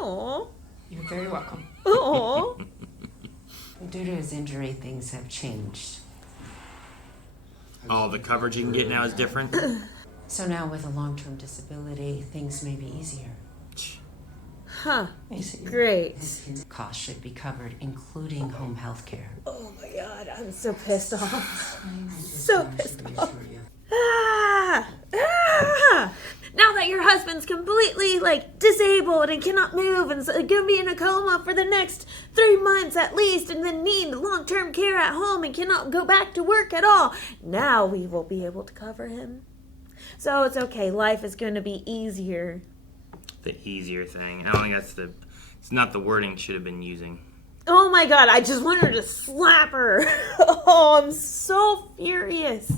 Aw. You're very welcome. Aw. Due to his injury, things have changed. Oh, the coverage you can get now is different? So now with a long-term disability, things may be easier. Huh. Great. Costs should be covered, including home health care. Oh my god, I'm so pissed off. So pissed off. Ah! Ah! Now that your husband's completely, disabled and cannot move and gonna be in a coma for the next 3 months at least and then need long-term care at home and cannot go back to work at all, now we will be able to cover him. So it's okay, life is gonna be easier. The easier thing. I don't think it's not the wording should have been using. Oh my god, I just want her to slap her. Oh, I'm so furious.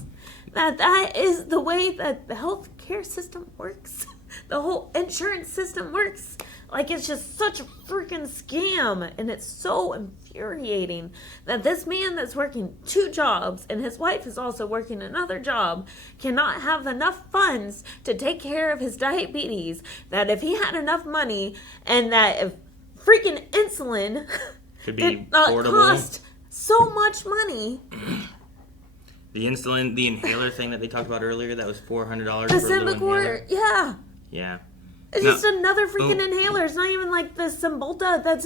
That is the way that the healthcare system works. The whole insurance system works. It's just such a freaking scam. And it's so infuriating that this man that's working 2 jobs and his wife is also working another job cannot have enough funds to take care of his diabetes. That if he had enough money and that if freaking insulin Could be did not affordable. cost so much money. The insulin, the inhaler thing that they talked about earlier, that was $400 The for a little inhaler. Symbicort, yeah. Yeah. It's just another freaking inhaler. It's not even like the Cymbalta. That's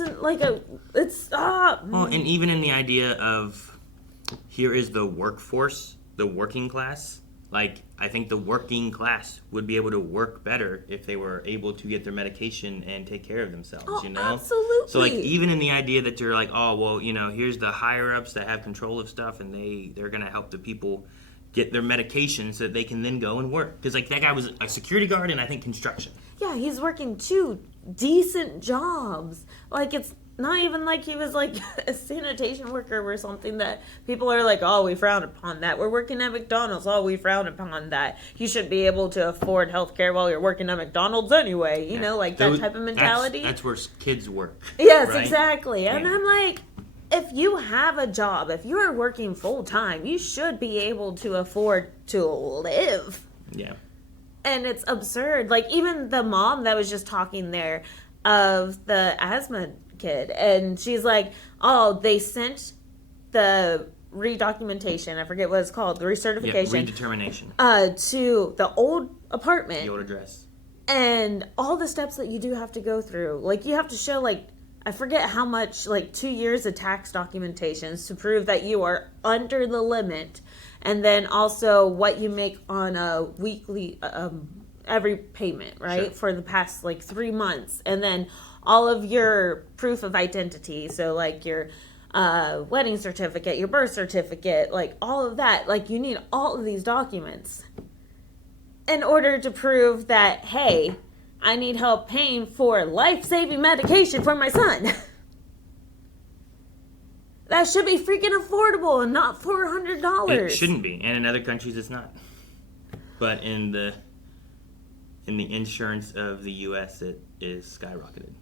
it's Well, and even in the idea of here is the workforce, the working class. I think the working class would be able to work better if they were able to get their medication and take care of themselves, Oh, you know? absolutely. So, even in the idea that you're oh, well, here's the higher-ups that have control of stuff, and they're going to help the people get their medication so that they can then go and work. Because, that guy was a security guard in, I think, construction. Yeah, he's working 2 decent jobs. It's not even like he was a sanitation worker or something that people are oh, we frown upon that. We're working at McDonald's. Oh, we frown upon that. You should be able to afford health care while you're working at McDonald's anyway. You know, that type of mentality. That's where kids work. Yes, right? exactly. And I'm if you have a job, if you are working full time, you should be able to afford to live. Yeah. And it's absurd. Even the mom that was just talking there of the asthma kid, and she's oh, they sent the redocumentation, I forget what it's called, the recertification. Redetermination. To the old apartment. The old address. And all the steps that you do have to go through. You have to show, I forget how much, 2 years of tax documentations to prove that you are under the limit. And then also what you make on a weekly, every payment, right? Sure. For the past 3 months. And then all of your proof of identity. So your wedding certificate, your birth certificate, all of that. You need all of these documents in order to prove that, hey, I need help paying for life-saving medication for my son. That should be freaking affordable and not $400. It shouldn't be, and in other countries it's not. But in the insurance of the U.S., it is skyrocketed.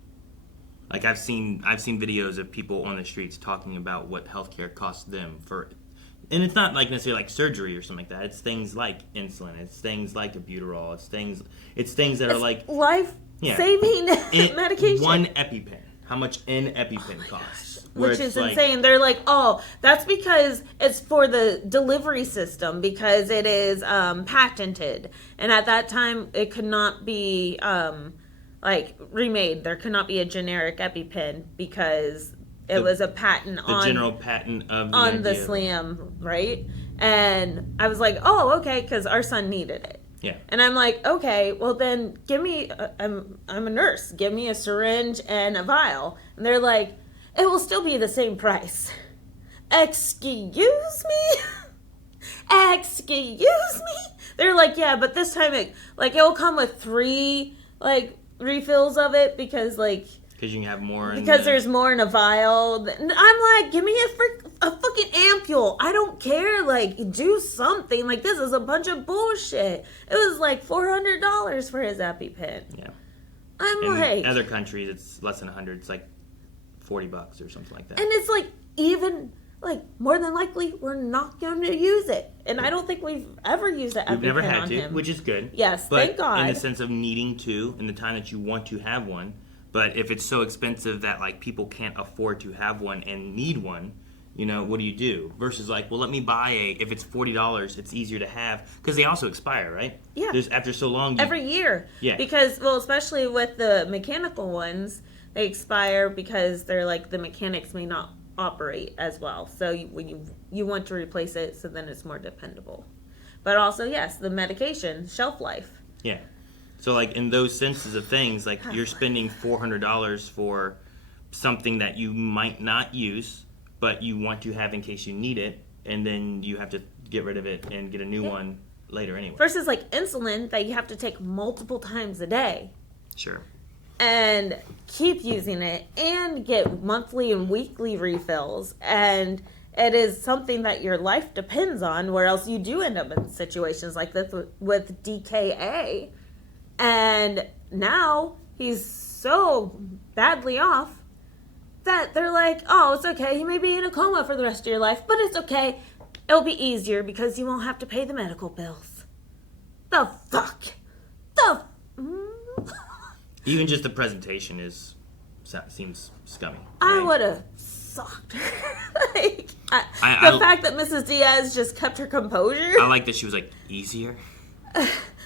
I've seen videos of people on the streets talking about what healthcare costs them for, and it's not necessarily surgery or something like that. It's things like insulin. It's things like albuterol. It's things that are life-saving medication. One EpiPen. How much an EpiPen costs? Which is insane. They're oh, that's because it's for the delivery system because it is patented. And at that time, it could not be remade. There could not be a generic EpiPen because it was a patent the on... general patent of the on the slam, right? And I was oh, okay, because our son needed it. Yeah. And I'm okay, well then give me, I'm a nurse, give me a syringe and a vial. And they're it will still be the same price. Excuse me? excuse me? They're like, yeah, but this time it'll come with 3 refills of it because Because you can have more. Because there's more in a vial. I'm like, give me a fucking ampule. I don't care. Do something. This is a bunch of bullshit. It was $400 for his EpiPen. Yeah. I'm in other countries, it's less than 100. It's $40 or something like that. And it's even more than likely we're not going to use it. And I don't think we've ever used an EpiPen on him. We've never had to, which is good. Yes, but thank God. In the sense of needing to, in the time that you want to have one. But if it's so expensive that people can't afford to have one and need one, what do you do? Versus let me buy if it's $40, it's easier to have because they also expire, right? Yeah. After so long. Every year. Yeah. Because especially with the mechanical ones, they expire because they're the mechanics may not operate as well. So when you want to replace it, so then it's more dependable. But also, yes, the medication shelf life. Yeah. So, in those senses of things, you're spending $400 for something that you might not use, but you want to have in case you need it, and then you have to get rid of it and get a new one later anyway. Versus insulin that you have to take multiple times a day. Sure. And keep using it and get monthly and weekly refills. And it is something that your life depends on, where else you do end up in situations like this with DKA. And now he's so badly off that they're like, oh, it's okay. You may be in a coma for the rest of your life, but it's okay. It'll be easier because you won't have to pay the medical bills. The fuck? Even just the presentation seems scummy. Right? I would have sucked her. The fact that Mrs. Diaz just kept her composure. I like that she was easier.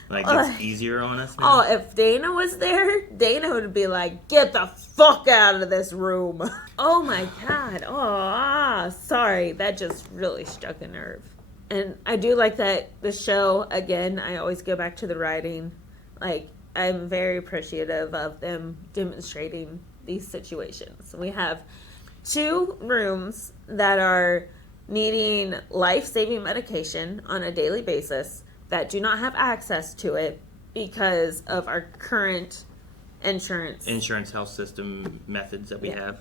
It's easier on us now. Oh, if Dana was there, Dana would be like, get the fuck out of this room. Oh my God. Oh, sorry. That just really struck a nerve. And I do like that the show, again, I always go back to the writing. I'm very appreciative of them demonstrating these situations. We have 2 rooms that are needing life-saving medication on a daily basis that do not have access to it because of our current insurance health system methods that we have.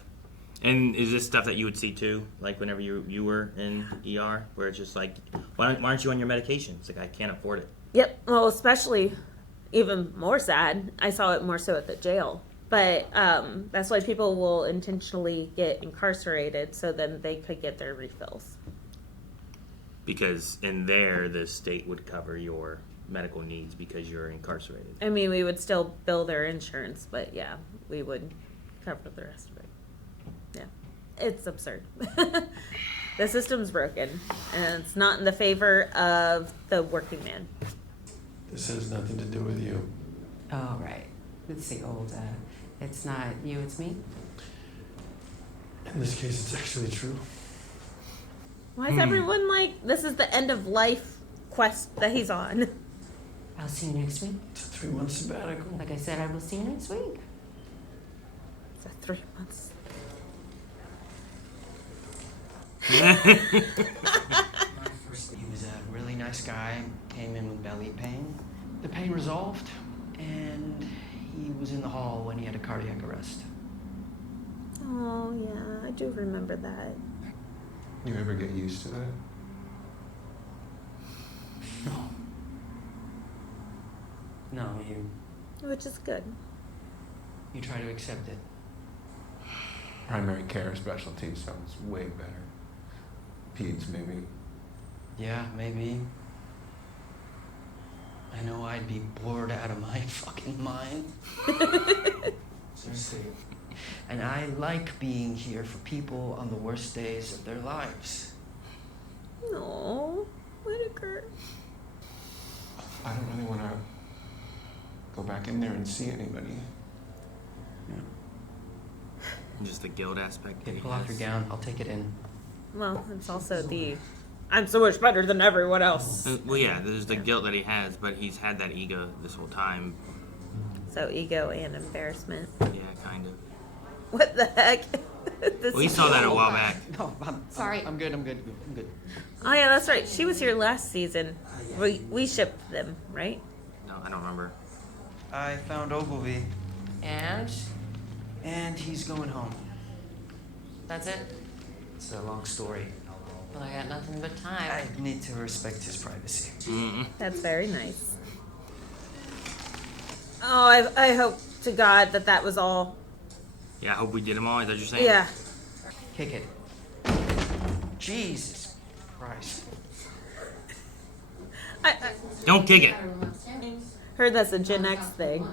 And is this stuff that you would see too, whenever you were in ER, where it's just why aren't you on your medication? It's I can't afford it. Yep. Well, especially even more sad, I saw it more so at the jail. But that's why people will intentionally get incarcerated so then they could get their refills. Because in there, the state would cover your medical needs because you're incarcerated. I mean, we would still bill their insurance, but yeah, we would cover the rest of it. Yeah. It's absurd. The system's broken, and it's not in the favor of the working man. This has nothing to do with you. Oh, right. It's the old, it's not you, it's me. In this case, it's actually true. Why is everyone this is the end of life quest that he's on? I'll see you next week. It's a 3-month sabbatical. Like I said, I will see you next week. It's a 3 months. He was a really nice guy, came in with belly pain. The pain resolved, and he was in the hall when he had a cardiac arrest. Oh, yeah, I do remember that. You ever get used to that? No, you Which is good. try to accept it. Primary care specialty sounds way better. Peds, maybe. Yeah, maybe. I know I'd be bored out of my fucking mind. Seriously. And I like being here for people on the worst days of their lives. No, Whitaker. I don't really want to go back in there and see anybody. Just the guilt aspect. Okay, pull off your gown. I'll take it in. Well, it's also I'm so much better than everyone else. Well, yeah, there's the guilt that he has, but he's had that ego this whole time. So ego and embarrassment. Yeah, kind of. What the heck? We saw that a while back. No, Sorry. I'm good. Oh yeah, that's right. She was here last season. We shipped them, right? No, I don't remember. I found Ogilvy, And and he's going home. that's it. It's a long story. But I got nothing but time. I need to respect his privacy. That's very nice. Oh, I hope to God that was all. Yeah, I hope we did them all. Is that what you're saying? Yeah. Kick it. Jesus Christ. I Don't kick it. heard that's a Gen X thing.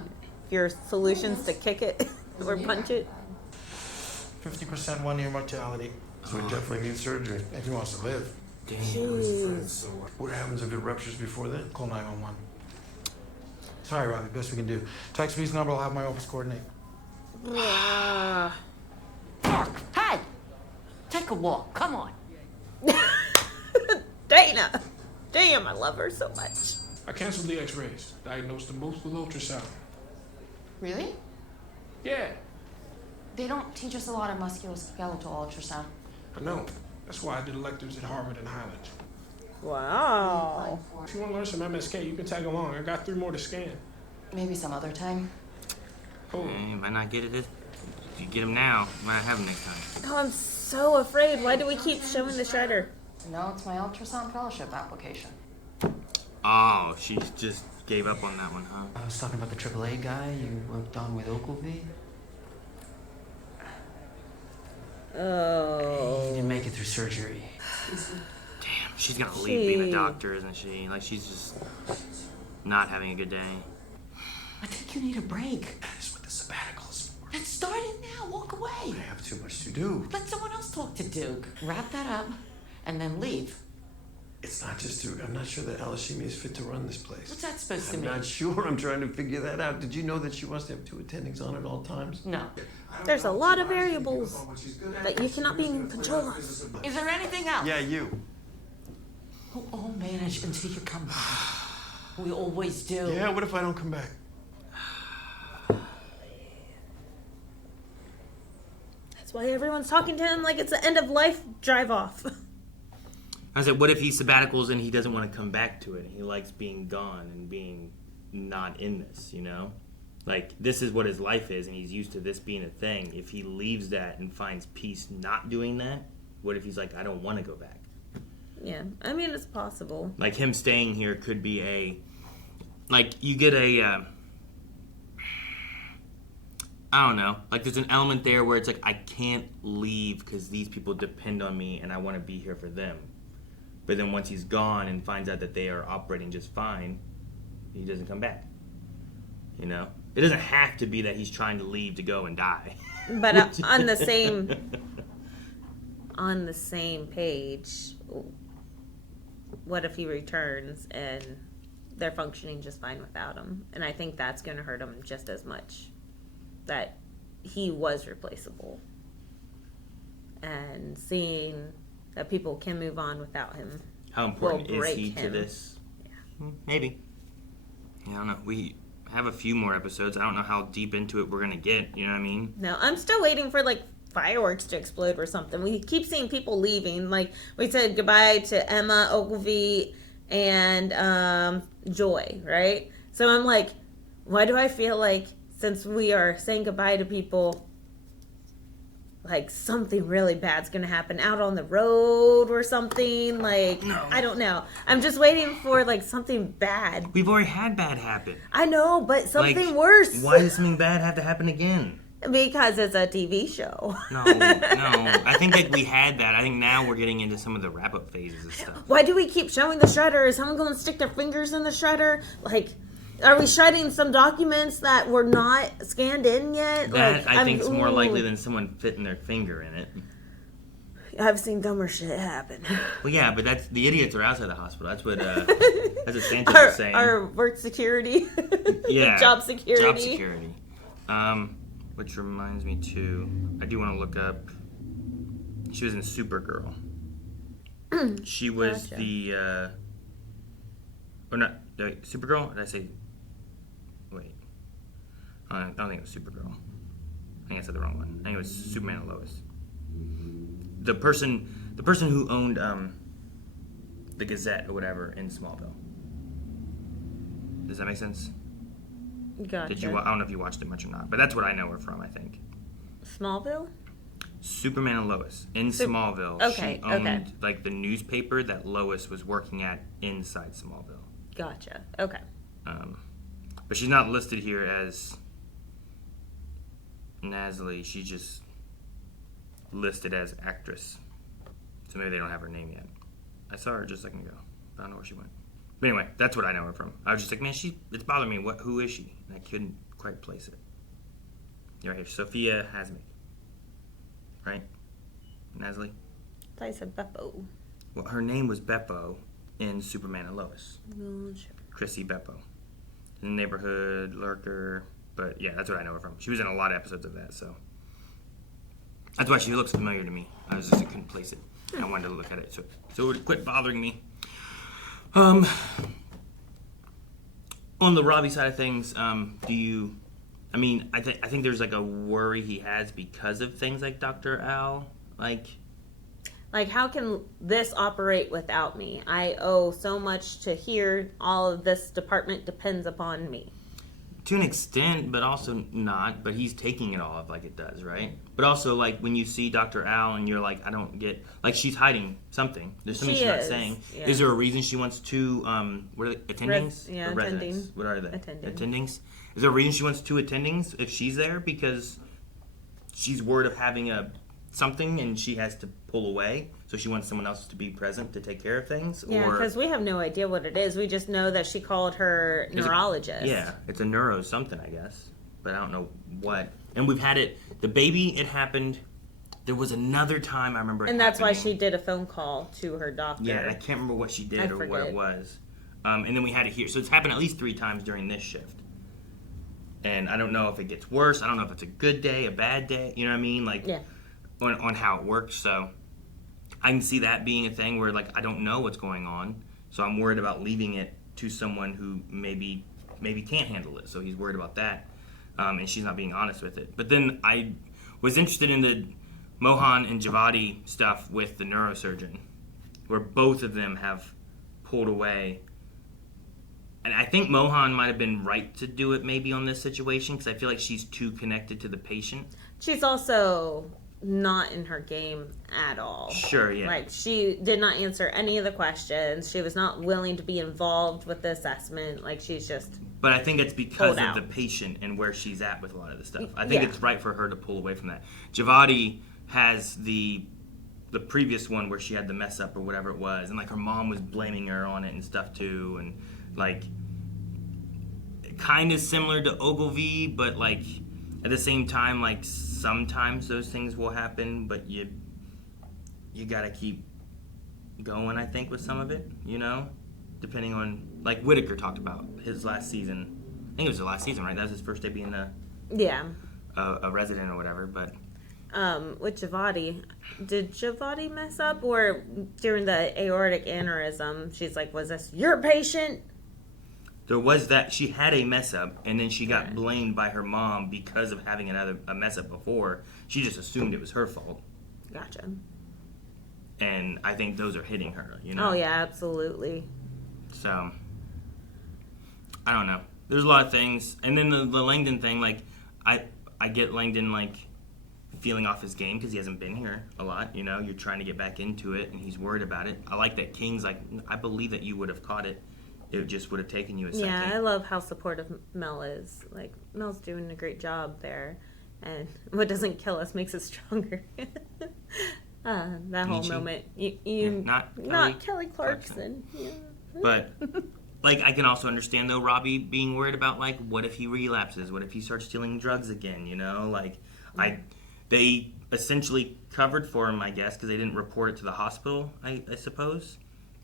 Your solution's to kick it or punch it. 50% 1 year mortality. So he definitely needs surgery. If he wants to live. Jeez. What happens if it ruptures before then? Call 911. Sorry, Robby. Best we can do. Text me his number. I'll have my office coordinate. Ah. Hey! Take a walk. Come on. Dana. Damn, I love her so much. I canceled the x-rays. Diagnosed them both with ultrasound. Really? Yeah, They don't teach us a lot of musculoskeletal ultrasound. I know. That's why I did electives at Harvard and Highland. Wow. If you want to learn some MSK, you can tag along. I got 3 more to scan. Maybe some other time. Cool. You might not get it. If you get them now, you might not have them next time. Oh, I'm so afraid. Why do we keep showing the shredder? No, it's my ultrasound fellowship application. Oh, she just gave up on that one, huh? I was talking about the AAA guy you worked on with Ogilvy. Oh. He didn't make it through surgery. Damn, she's gonna leave being a doctor, isn't she? Like, she's just not having a good day. I think you need a break. That is what the sabbatical is for. Let's start it now. Walk away. I have too much to do. Let someone else talk to Duke. Wrap that up and then leave. It's not just Duke. I'm not sure that Al-Hashimi is fit to run this place. What's that supposed to I'm mean? not sure. I'm trying to figure that out. Did you know that she wants to have 2 attendings on at all times? No. There's a lot of variables that you cannot be in control of. Is there anything else? Yeah, you. We'll all manage until you come back. We always do. Yeah, what if I don't come back? That's why everyone's talking to him like it's the end of life drive off. I said, what if he sabbaticals and he doesn't want to come back to it? He likes being gone and being not in this, you know? Like, this is what his life is, and he's used to this being a thing. If he leaves that and finds peace not doing that, what if he's like, I don't want to go back? Yeah, I mean, it's possible. Like, him staying here could be like, you get I don't know. Like, there's an element there where it's like, I can't leave because these people depend on me and I want to be here for them. But then once he's gone and finds out that they are operating just fine, he doesn't come back. You know? It doesn't have to be that he's trying to leave to go and die. But on the same page, what if he returns and they're functioning just fine without him? And I think that's going to hurt him just as much. That he was replaceable. And seeing that people can move on without him. How important will is break he to him. this? Yeah. Maybe. Yeah, I don't know. We have a few more episodes. I don't know how deep into it we're going to get. You know what I mean? No, I'm still waiting for like fireworks to explode or something. We keep seeing people leaving. Like we said goodbye to Emma, Ogilvy, and Joy, right? So I'm like, why do I feel like since we are saying goodbye to people, like something really bad's gonna happen out on the road or something? Like, I don't know. I'm just waiting for like something bad. We've already had bad happen. I know, but something Like, worse. Why does something bad have to happen again? Because it's a TV show. No. I think that we had that. I think now we're getting into some of the wrap-up phases and stuff. Why do we keep showing the shredder? Is someone going to stick their fingers in the shredder? Like, are we shredding some documents that were not scanned in yet? That, like, I think, is more likely than someone fitting their finger in it. I've seen dumber shit happen. Well, yeah, but that's the idiots are outside the hospital. That's what Sanchez was saying. Our work security. Yeah. Job security. Job security. Which reminds me, too, I do want to look up. She was in Supergirl. She was the, or not, Supergirl? Did I say, wait. I don't think it was Supergirl. I think I said the wrong one. I think it was Superman and Lois. the person who owned the Gazette or whatever in Smallville. Does that make sense? Gotcha. I don't know if you watched it much or not, but that's what I know her from, I think. Smallville? Superman and Lois in Smallville. Okay, She owned okay. like the newspaper that Lois was working at inside Smallville. Gotcha. Okay. But she's not listed here as Nasli. She's just listed as actress. So maybe they don't have her name yet. I saw her just a second ago. I don't know where she went. But anyway, that's what I know her from. I was just like, man, it's bothering me. Who is she? And I couldn't quite place it. Right here, Sofia Hasmik. Right? Nasli? I thought you said Beppo. Well, her name was Beppo in Superman and Lois. Gotcha. Chrissy Beppo. Neighborhood, Lurker. But yeah, that's what I know her from. She was in a lot of episodes of that, so. That's why she looks familiar to me. I couldn't place it. I wanted to look at it, so it would quit bothering me. On the Robby side of things, I think there's like a worry he has because of things like Dr. Al, like how can this operate without me? I owe so much to here. All of this department depends upon me. to an extent, but also not. But he's taking it all up like it does, right? But also, like, when you see Dr. Al and you're like, I don't get... Like, she's hiding something. There's something she's not saying. Yeah. Is there a reason she wants to... what are they? Attendings? Or residents? attending. What are they? Attendings. Is there a reason she wants 2 attendings if she's there? Because she's worried of having something and she has to pull away, so she wants someone else to be present to take care of things? Yeah, because we have no idea what it is. We just know that she called her neurologist. It's a neuro something, I guess, but I don't know what. And we've had it, the baby, it happened, there was another time I remember it And that's happening. why she did a phone call to her doctor. Yeah, I can't remember what she did or what forget. it was. And then we had it here. So it's happened at least 3 times during this shift. And I don't know if it gets worse. I don't know if it's a good day, a bad day. You know what I mean? Like, on how it works. So I can see that being a thing where, like, I don't know what's going on. So I'm worried about leaving it to someone who maybe can't handle it. So he's worried about that. And she's not being honest with it. But then I was interested in the Mohan and Javadi stuff with the neurosurgeon, where both of them have pulled away. And I think Mohan might have been right to do it maybe on this situation, because I feel like she's too connected to the patient. She's also not in her game at all. Sure, yeah. Like, she did not answer any of the questions. She was not willing to be involved with the assessment. Like, she's just... But I think it's because of the patient and where she's at with a lot of the stuff. I think it's right for her to pull away from that. Javadi has the previous one where she had the mess up or whatever it was, and like her mom was blaming her on it and stuff too, and like kind of similar to Ogilvy, but like at the same time, like sometimes those things will happen, but you gotta keep going, I think, with some of it, you know, depending on, like Whitaker talked about his last season. I think it was the last season, right? That was his first day being a resident or whatever. But with Javadi, did Javadi mess up, or during the aortic aneurysm, she's like, was this your patient? There was that. She had a mess up, and then she got blamed by her mom because of having a mess up before. She just assumed it was her fault. Gotcha. And I think those are hitting her, you know? Oh, yeah, absolutely. So, I don't know. There's a lot of things. And then the Langdon thing, like, I get Langdon, like, feeling off his game because he hasn't been here a lot, you know? You're trying to get back into it, and he's worried about it. I like that King's like, I believe that you would have caught it. It just would have taken you a second. Yeah, I love how supportive Mel is. Like, Mel's doing a great job there. And what doesn't kill us makes us stronger. That whole moment. Not Kelly Clarkson. Yeah. But, like, I can also understand, though, Robby being worried about, like, what if he relapses? What if he starts stealing drugs again, you know? Like, they essentially covered for him, I guess, because they didn't report it to the hospital, I suppose.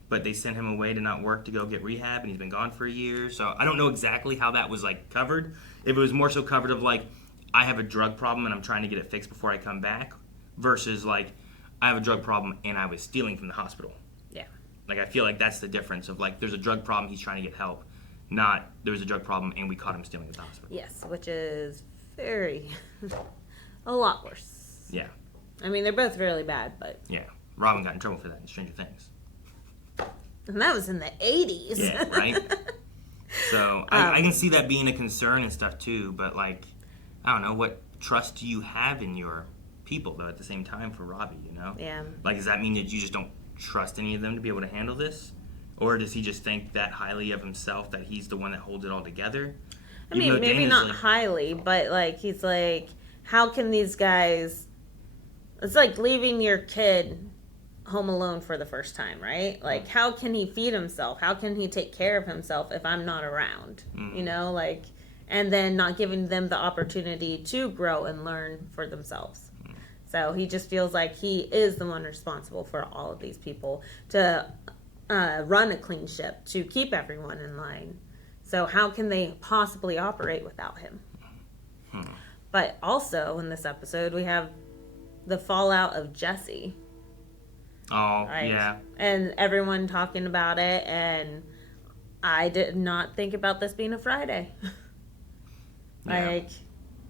But they sent him away to not work to go get rehab, and he's been gone for a year. So I don't know exactly how that was, like, covered. If it was more so covered of, like, I have a drug problem and I'm trying to get it fixed before I come back, versus, like, I have a drug problem and I was stealing from the hospital. Yeah. Like, I feel like that's the difference of, like, there's a drug problem, he's trying to get help. Not, there was a drug problem and we caught him stealing at the hospital. Yes, which is a lot worse. Yeah. I mean, they're both really bad, but... Yeah. Robin got in trouble for that in Stranger Things. And that was in the 80s. Yeah, right? So, I can see that being a concern and stuff, too. But, like, I don't know. What trust do you have in your people, though, at the same time for Robby, you know? Yeah. Like, does that mean that you just don't trust any of them to be able to handle this? Or does he just think that highly of himself that he's the one that holds it all together? I mean, maybe not highly, but, like, he's like, how can these guys... It's like leaving your kid home alone for the first time, right? Like, how can he feed himself? How can he take care of himself if I'm not around? You know, like, and then not giving them the opportunity to grow and learn for themselves. So he just feels like he is the one responsible for all of these people to run a clean ship, to keep everyone in line. So how can they possibly operate without him? But also in this episode, we have the fallout of Jesse. Oh, Right? yeah. And everyone talking about it, and I did not think about this being a Friday. Like,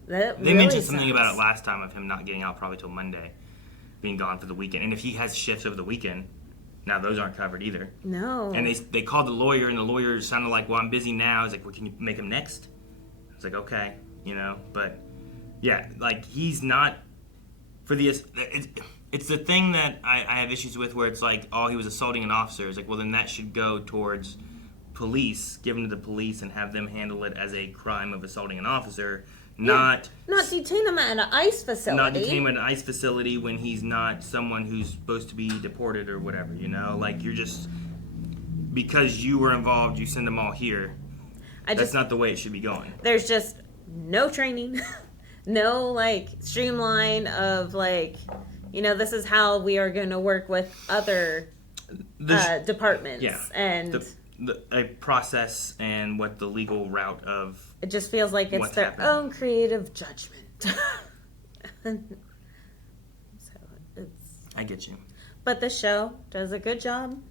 that They really mentioned something sucks. about it last time of him not getting out probably till Monday, being gone for the weekend. And if he has shifts over the weekend, now those aren't covered either. No. And they called the lawyer, and the lawyer sounded like, well, I'm busy now. He's like, well, can you make him next? I was like, okay, you know. But, yeah, like, he's not, for the, it's the thing that I have issues with where it's like, oh, he was assaulting an officer. It's like, well, then that should go towards police, give him to the police and have them handle it as a crime of assaulting an officer, not detain him at an ICE facility. Not detain him at an ICE facility when he's not someone who's supposed to be deported or whatever, you know? Like, you're just, because you were involved, you send them all here. That's not the way it should be going. There's just no training, no, like, streamline of, like, you know, this is how we are going to work with other departments. Yeah. And a process and what the legal route of it just feels like it's what's their happening. own creative judgment. So it's... I get you. But the show does a good job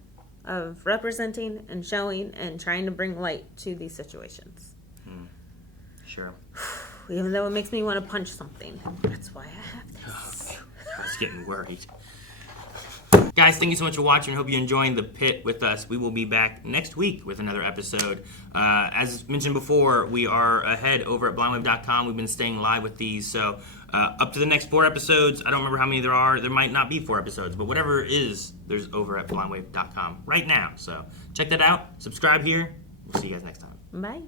of representing and showing and trying to bring light to these situations. Sure. Even though it makes me want to punch something. That's why I have this. I was getting worried. Guys, thank you so much for watching. I hope you're enjoying The Pit with us. We will be back next week with another episode. As mentioned before, we are ahead over at blindwave.com. We've been staying live with these. So up to the next 4 episodes. I don't remember how many there are. There might not be 4 episodes, but whatever it is, there's over at blindwave.com right now. So check that out. Subscribe here. We'll see you guys next time. Bye.